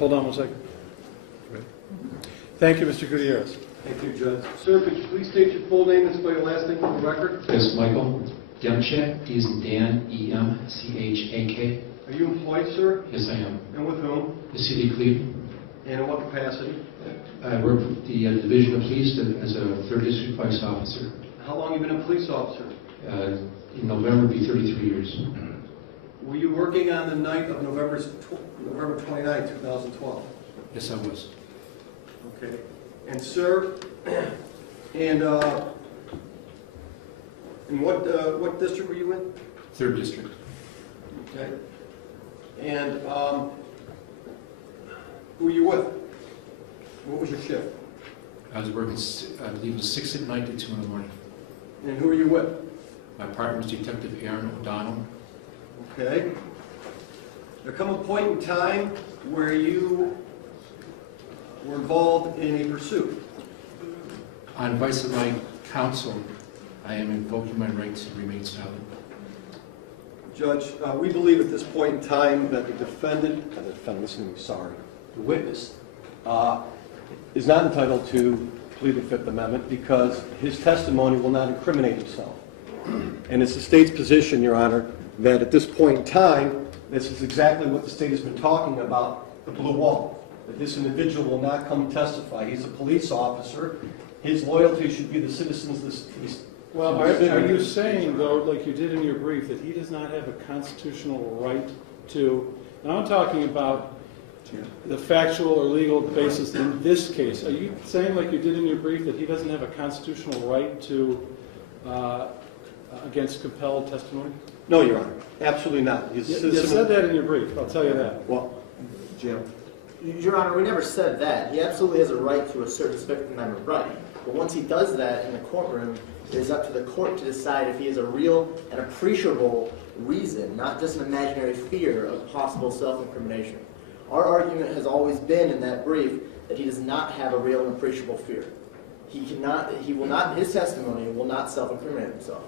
Hold on one second. Thank you, Mr. Gutierrez. Thank you, Judge. Sir, could you please state your full name and spell your last name for the record? Yes, Michael Demchak, D as in Dan, E-M-C-H-A-K. Are you employed, sir? Yes, I am. And with whom? The City of Cleveland. And in what capacity? I work with the Division of Police as a 3rd District Police Officer. How long have you been a police officer? In November, it'll be 33 years. Were you working on the night of November 29, 2012? Yes, I was. Okay. And sir, and what district were you in? 3rd District. Okay. And who were you with? What was your shift? I was working, I believe it was 6 at night to 2 in the morning. And who were you with? My partner was Detective Aaron O'Donnell. Okay. There come a point in time where you were involved in a pursuit. On advice of my counsel, I am invoking my right to remain silent. Judge, we believe at this point in time that the witness, is not entitled to plead the Fifth Amendment because his testimony will not incriminate himself. And it's the state's position, Your Honor, that at this point in time, this is exactly what the state has been talking about, the blue wall, that this individual will not come and testify. He's a police officer. His loyalty should be the citizens of this. Well, are you saying, though, like you did in your brief, that he does not have a constitutional right to, and I'm talking about the factual or legal basis in this case. Are you saying, like you did in your brief, that he doesn't have a constitutional right to, against compelled testimony? No, Your Honor, absolutely not. You said that in your brief, I'll tell you that. Well, Jim. Your Honor, we never said that. He absolutely has a right to assert his Fifth Amendment right. But once he does that in the courtroom, it is up to the court to decide if he has a real and appreciable reason, not just an imaginary fear of possible self-incrimination. Our argument has always been in that brief that he does not have a real and appreciable fear. He will not, in his testimony, will not self-incriminate himself.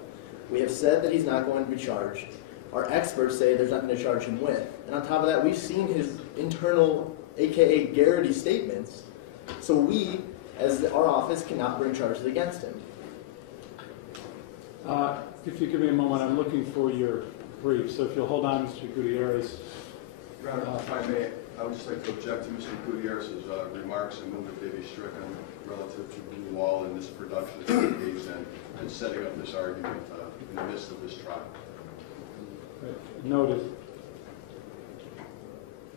We have said that he's not going to be charged. Our experts say there's nothing to charge him with. And on top of that, we've seen his internal, aka Garrity statements, so we, as our office, cannot bring charges against him. If you give me a moment, I'm looking for your brief, so if you'll hold on, Mr. Gutierrez. Your Honor, if I may, I would just like to object to Mr. Gutierrez's remarks and move that they be stricken relative to Blue Wall and this production that he engaged in and setting up this argument in the midst of this trial. Noted.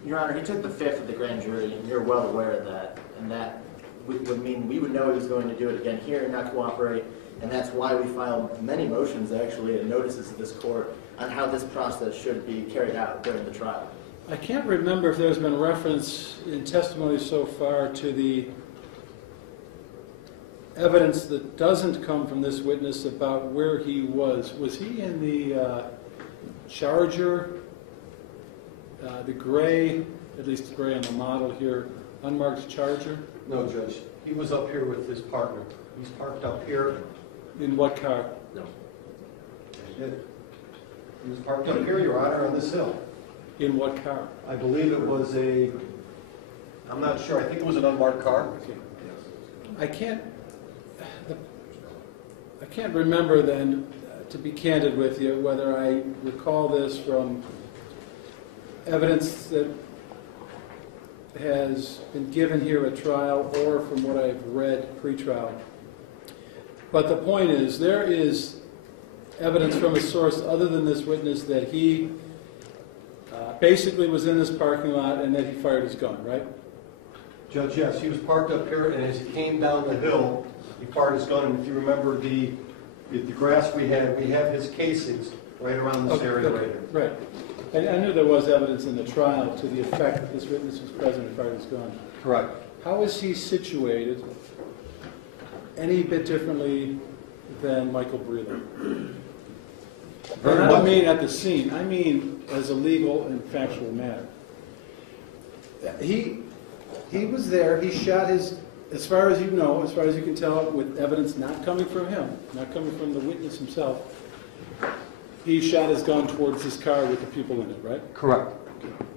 Your Honor, he took the fifth of the grand jury, and you're well aware of that. And that would mean we would know he was going to do it again here and not cooperate. And that's why we filed many motions, actually, and notices to this court on how this process should be carried out during the trial. I can't remember if there's been reference in testimony so far to the evidence that doesn't come from this witness about where he was. Was he in the Charger, the gray, at least the gray on the model here, unmarked Charger? No, Judge. He was up here with his partner. He's parked up here. In what car? No. He did. He was parked up here, Your Honor, on this hill. In what car? I believe it was a, I'm not sure, I think it was an unmarked car. Okay. I can't remember then, to be candid with you, whether I recall this from evidence that has been given here at trial or from what I've read pre-trial. But the point is, there is evidence from a source other than this witness that he basically was in this parking lot and that he fired his gun, right? Judge, yes, he was parked up here, and as he came down the hill, he fired his gun. And if you remember the grass we have his casings right around this area right here. Right. I knew there was evidence in the trial to the effect that this witness was present and fired his gun. Correct. How is he situated any bit differently than Michael Breland? And I don't mean at the scene. I mean as a legal and factual matter. He was there. He shot his, as far as you know, as far as you can tell, with evidence not coming from him, not coming from the witness himself, he shot his gun towards his car with the people in it, right? Correct.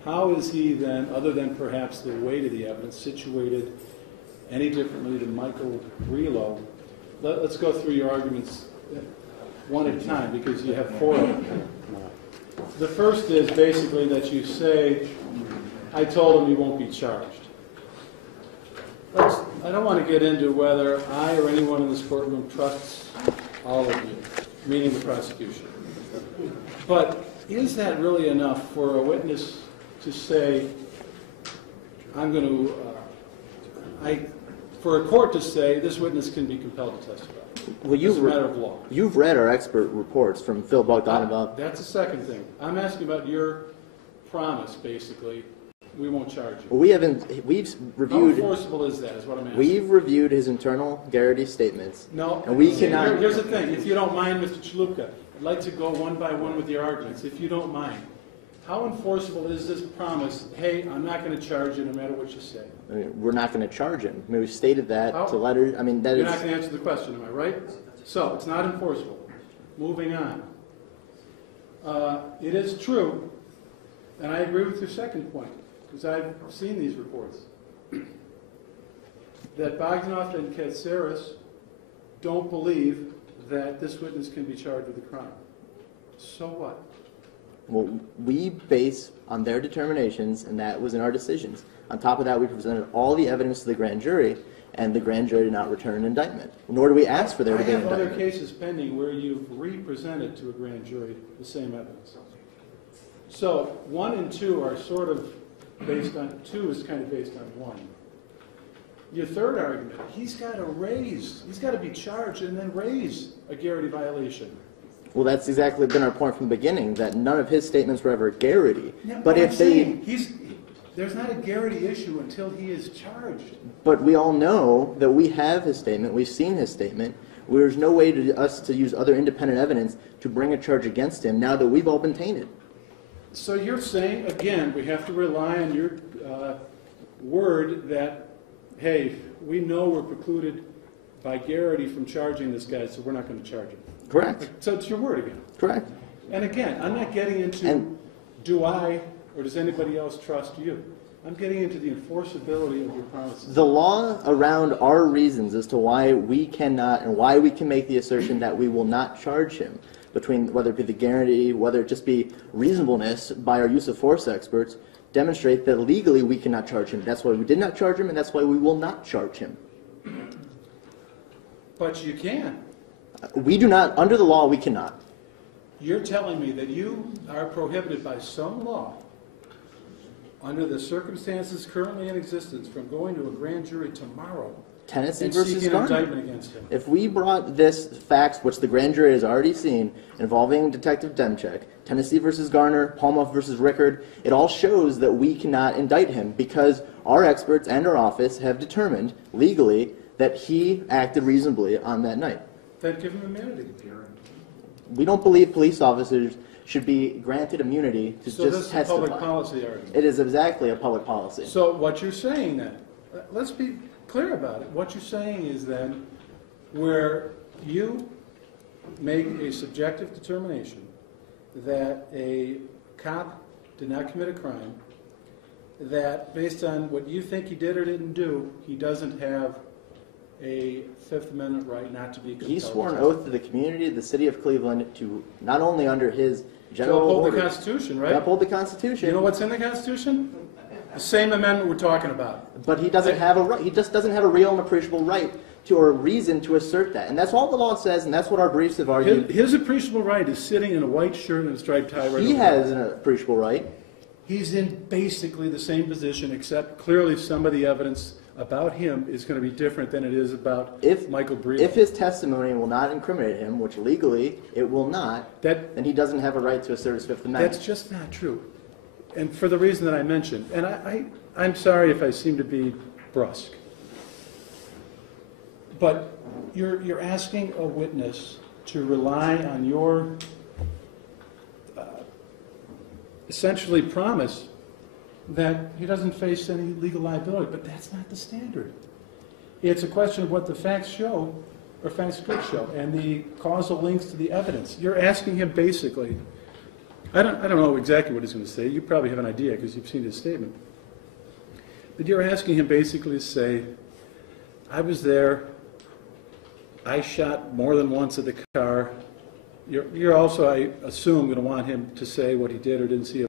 how is he then, other than perhaps the weight of the evidence, situated any differently than Michael Relo? Let's go through your arguments one at a time, because you have 4 of them. The first is basically that you say, I told him he won't be charged. I don't want to get into whether I or anyone in this courtroom trusts all of you, meaning the prosecution. But is that really enough for a witness to say, for a court to say this witness can be compelled to testify? Well, It's a matter of law. you've read our expert reports from Phil Bogdanov. That's the second thing. I'm asking about your promise, basically. We won't charge you. We've How reviewed. enforceable is that, is what I'm asking. We've reviewed his internal Garrity statements. No, And we see, cannot- here's the thing, if you don't mind, Mr. Chalupka, I'd like to go one by one with your arguments, if you don't mind. How enforceable is this promise, hey, I'm not going to charge you no matter what you say? I mean, we're not going to charge him. I mean, we've stated that How? to letters. I mean, that You're is. not going to answer the question, am I right? So, it's not enforceable. Moving on. It is true, and I agree with your second point, because I've seen these reports, that Bogdanoff and Katsaris don't believe that this witness can be charged with a crime. So what? Well, we base on their determinations, and that was in our decisions. On top of that, we presented all the evidence to the grand jury, and the grand jury did not return an indictment. Nor do we ask for there to be an I have other indictment. cases pending where you've re-presented to a grand jury the same evidence. So 1 and 2 are sort of based on, 2 is kind of based on 1. Your third argument, he's got to be charged and then raise a Garrity violation. Well, that's exactly been our point from the beginning, that none of his statements were ever Garrity. Yeah, But I'm if they, saying, there's not a Garrity issue until he is charged. but we all know that we have his statement, we've seen his statement. There's no way to us to use other independent evidence to bring a charge against him now that we've all been tainted. So you're saying, again, we have to rely on your word that, hey, we know we're precluded by Garrity from charging this guy, so we're not going to charge him. Correct. So it's your word again. Correct. And again, I'm not getting into And- do I or does anybody else trust you. I'm getting into the enforceability of your promises. The law around our reasons as to why we cannot and why we can make the assertion that we will not charge him, between whether it be the guarantee, whether it just be reasonableness by our use of force experts, demonstrate that legally we cannot charge him. That's why we did not charge him, and that's why we will not charge him. But you can. We do not, under the law, we cannot. You're telling me that you are prohibited by some law, under the circumstances currently in existence, from going to a grand jury tomorrow Tennessee and versus seeking an Garner. indictment against him. If we brought this facts, which the grand jury has already seen, involving Detective Demchek, Tennessee versus Garner, Palmoff versus Rickard, it all shows that we cannot indict him because our experts and our office have determined legally that he acted reasonably on that night. Then give him immunity. We don't believe police officers should be granted immunity to So this just is a public testify. policy argument. It is exactly a public policy. So what you're saying then, let's be clear about it. What you're saying is then, where you make a subjective determination that a cop did not commit a crime, that based on what you think he did or didn't do, he doesn't have a Fifth Amendment right not to be compelled. He swore an to oath to the community of the city of Cleveland to not only under his to general uphold the orders, Constitution, to right? uphold the Constitution. You know what's in the Constitution? The same amendment we're talking about. But he doesn't have a right. He just doesn't have a real and appreciable right to, or a reason to assert that. And that's all the law says, and that's what our briefs have argued. His appreciable right is sitting in a white shirt and a striped tie right He over has there. an appreciable right. He's in basically the same position, except clearly some of the evidence about him is going to be different than it is about Michael Breeden. If his testimony will not incriminate him, which legally it will not, then he doesn't have a right to assert his Fifth Amendment. That's just not true. And for the reason that I mentioned, and I'm sorry if I seem to be brusque, but you're asking a witness to rely on your essentially promise that he doesn't face any legal liability, but that's not the standard. It's a question of what the facts show, or facts could show, and the causal links to the evidence. You're asking him basically, I don't know exactly what he's going to say. You probably have an idea because you've seen his statement. But you're asking him basically to say, I was there, I shot more than once at the car. You're also, I assume, going to want him to say what he did or didn't see